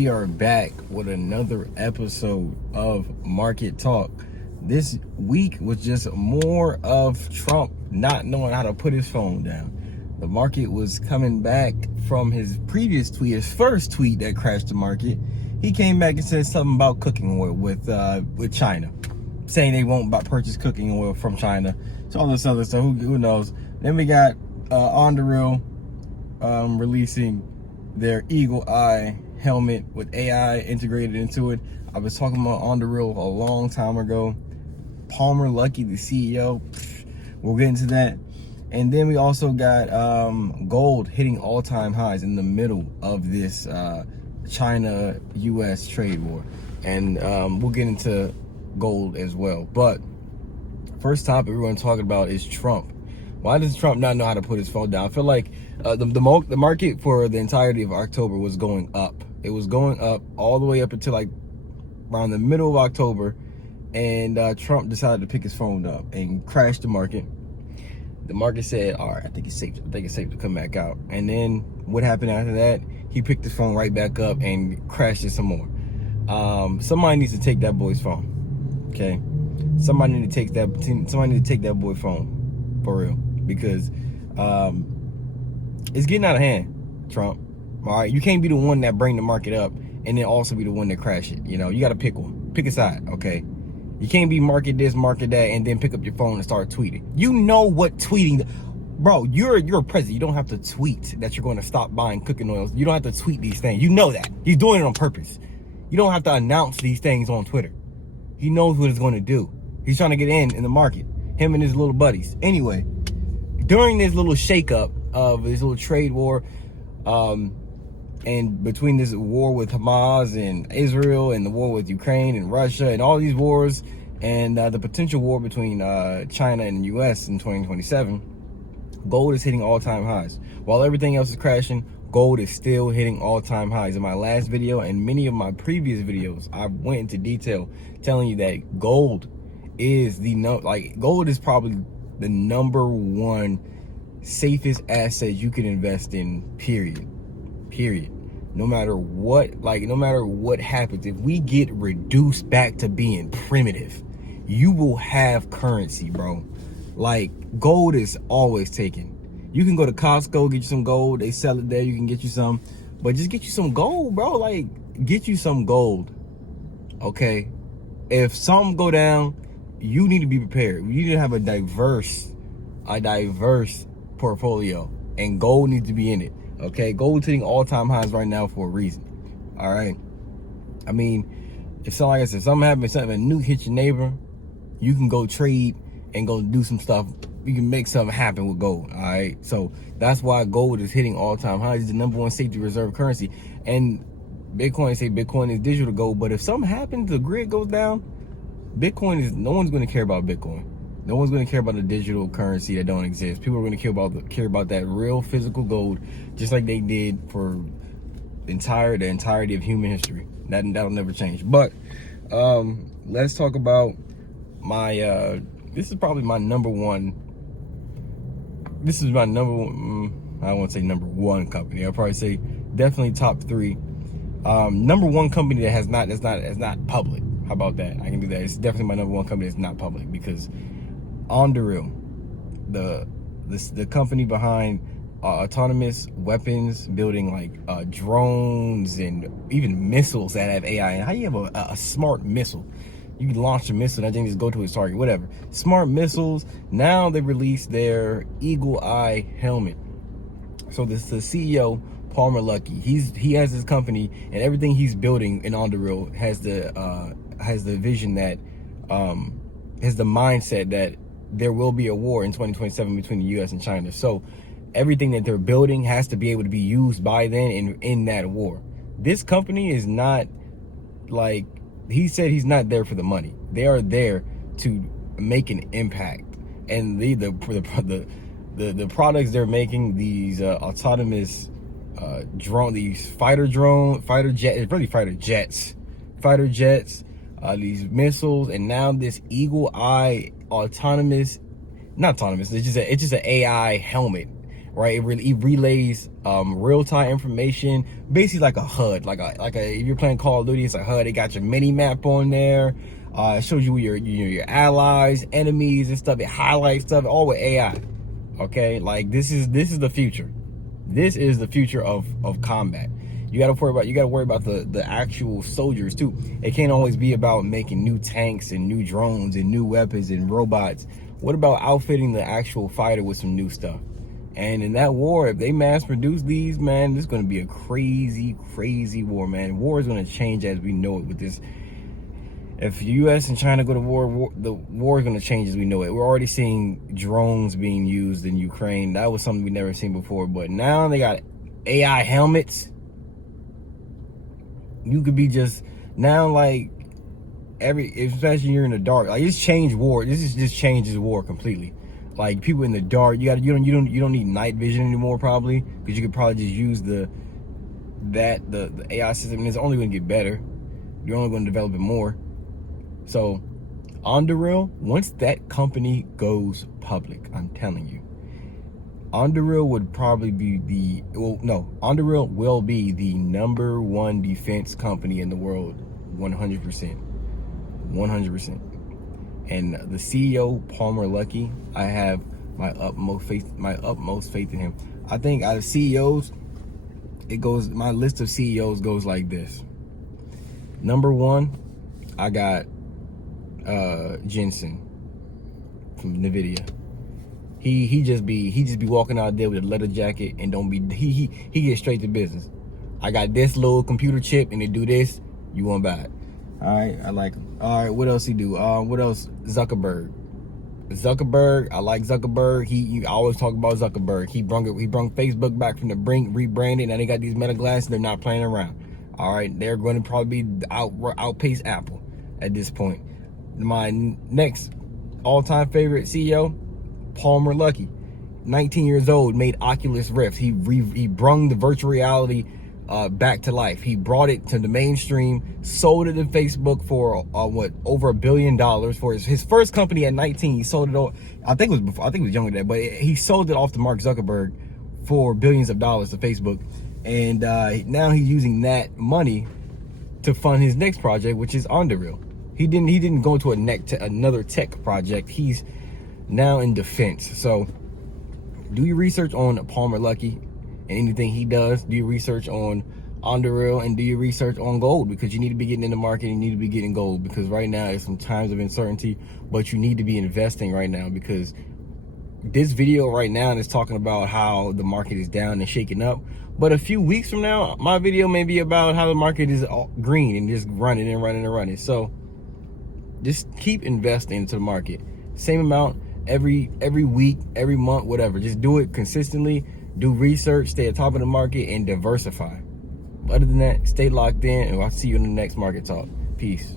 we are back with another episode of Market Talk. This week was just more of Trump not knowing how to put his phone down. The market was coming back from his previous tweet, his first tweet that crashed the market. He came back and said something about cooking oil with China, saying they won't purchase cooking oil from China. So all this other stuff, who knows? Then we got ANDURIL releasing their Eagle Eye helmet with AI integrated into it. I was talking about ANDURIL a long time ago. Palmer Luckey, the CEO, we'll get into that. And then we also got gold hitting all-time highs in the middle of this China-US trade war. And we'll get into gold as well. But first topic we're going to talk about is Trump. Why does Trump not know how to put his phone down? I feel like the market for the entirety of October was going up. It was going up all the way up until like around the middle of October. And Trump decided to pick his phone up and crash the market. The market said, all right, I think it's safe to come back out. And then what happened after that? He picked his phone right back up and crashed it some more. Somebody needs to take that boy's phone. Okay? Somebody need to take that boy phone for real, because it's getting out of hand, Trump. All right, you can't be the one that bring the market up and then also be the one that crash it. You know, you got to pick one. Pick a side, okay? You can't be market this, market that, and then pick up your phone and start tweeting. You know what tweeting, bro? You're a president. You don't have to tweet that you're going to stop buying cooking oils. You don't have to tweet these things. You know that. He's doing it on purpose. You don't have to announce these things on Twitter. He knows what he's going to do. He's trying to get in the market. Him and his little buddies. Anyway, during this little shakeup of this little trade war, and between this war with Hamas and Israel and the war with Ukraine and Russia and all these wars and the potential war between China and the US in 2027, gold is hitting all-time highs. While everything else is crashing, gold is still hitting all-time highs. In my last video and many of my previous videos, I went into detail telling you that gold is gold is probably the number one safest asset you can invest in, period. No matter what happens, if we get reduced back to being primitive, you will have currency, bro. Like, gold is always taken. You can go to Costco, get you some gold. They sell it there. You can get you some, but just get you some gold, bro. Like, get you some gold, okay? If something go down, you need to be prepared. You need to have a diverse portfolio, and gold needs to be in it. Okay, gold's hitting all-time highs right now for a reason. All right, I mean, if something happens, a nuke hits your neighbor, you can go trade and go do some stuff. You can make something happen with gold. All right, so that's why gold is hitting all-time highs. It's the number one safety reserve currency. And Bitcoin is digital gold, but if something happens, the grid goes down, no one's going to care about Bitcoin. No one's going to care about a digital currency that don't exist. People are going to care about that real physical gold, just like they did for the entirety of human history. That'll never change. But let's talk about my. This is probably my number one. This is my number one. I won't say number one company. I'll probably say definitely top three. Number one company that's not public. How about that? I can do that. It's definitely my number one company that's not public, because ANDURIL, the company behind autonomous weapons, building like drones and even missiles that have AI. And how you have a smart missile? You can launch a missile and that thing just go to its target, whatever. Smart missiles. Now they released their Eagle Eye helmet. So the CEO, Palmer Luckey, he has his company, and everything he's building in ANDURIL has the vision that has the mindset that there will be a war in 2027 between the US and China. So everything that they're building has to be able to be used by then in that war. This company is not, like he said, he's not there for the money. They are there to make an impact. And the products they're making, these autonomous these fighter jets, these missiles, and now this Eagle Eye it's just an AI helmet. right? It relays real-time information, basically like a HUD, like a if you're playing Call of Duty, it's a HUD. It got your mini map on there. It shows you your allies, enemies, and stuff. It highlights stuff, all with AI. Okay, like this is the future. This is the future of combat. You gotta worry about the actual soldiers too. It can't always be about making new tanks and new drones and new weapons and robots. What about outfitting the actual fighter with some new stuff? And in that war, if they mass produce these, man, this is gonna be a crazy, crazy war, man. War is gonna change as we know it with this. If US and China go to war, the war is gonna change as we know it. We're already seeing drones being used in Ukraine. That was something we never seen before, but now they got AI helmets. You could be just now like especially you're in the dark. Like it's changed war. This just changes war completely. Like people in the dark, you don't need night vision anymore probably, because you could probably just use the AI system, and it's only going to get better. You're only going to develop it more. So Anduril, once that company goes public, I'm telling you, Anduril would probably be Anduril will be the #1 defense company in the world, 100%. 100%. And the CEO, Palmer Luckey, I have my utmost faith in him. I think out of CEOs, my list of CEOs goes like this. #1, I got Jensen from NVIDIA. He just be walking out there with a leather jacket and he gets straight to business. I got this little computer chip and it do this, you won't buy it. All right, I like him. All right, what else he do? What else? Zuckerberg, I like Zuckerberg. I always talk about Zuckerberg. He brung Facebook back from the brink, rebranded. Now they got these Meta glasses. They're not playing around. All right, they're going to probably outpace Apple at this point. My next all-time favorite CEO, Palmer Luckey, 19 years old, made Oculus Rift. He brung the virtual reality back to life. He brought it to the mainstream, sold it to Facebook for over $1 billion for his first company at 19. He sold it. I think it was younger than that, but he sold it off to Mark Zuckerberg for billions of dollars to Facebook, and now he's using that money to fund his next project, which is Anduril. He didn't go to another tech project. He's now in defense. So do your research on Palmer Luckey and anything he does. Do your research on Anduril, and do your research on gold, because you need to be getting in the market and you need to be getting gold, because right now it's some times of uncertainty, but you need to be investing right now, because this video right now is talking about how the market is down and shaking up, but a few weeks from now my video may be about how the market is green and just running and running and running. So just keep investing into the market, same amount every week, every month, whatever. Just do it consistently. Do research, stay at the top of the market, and diversify. Other than that, stay locked in, and I'll see you in the next market talk. Peace.